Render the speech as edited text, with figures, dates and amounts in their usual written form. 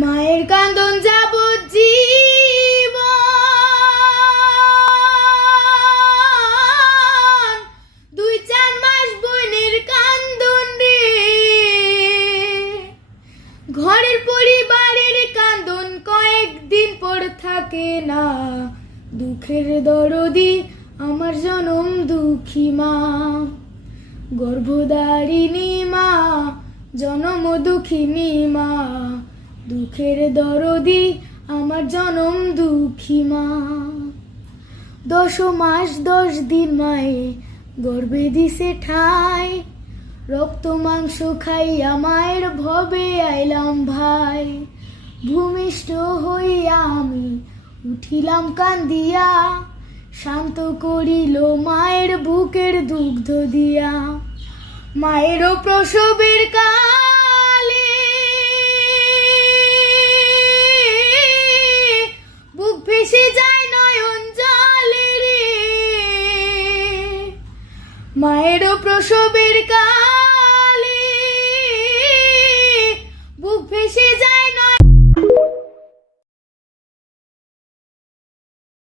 মায়ের কান্দন যাবজ্জীবন, 2-4 মাস বোনের কান্দন রে, ঘরের পরিবারের কান্দন কয়েকদিন পর থাকে না। দুঃখের দরদি আমার জনম দুঃখী মা, গর্ভধারিণী মা, জনম দুঃখিনী মা। দুঃখের দরদি আমার জনম দুঃখী মা। 10 মাস 10 দিন মায়ে গর্ভে দিছে ঠাই, রক্ত মাংস খাইয়া মায়ের ভবে আইলাম ভাই। ভূমিষ্ঠ হইয়া আমি উঠিলাম কান্দিয়া, শান্ত করিল মায়ের বুকের দুগ্ধ দিয়া। মায়েরও প্রসবের কালে বুক ভেসে যায় নয়ন জলে রে, মায়েরও প্রসবের কালে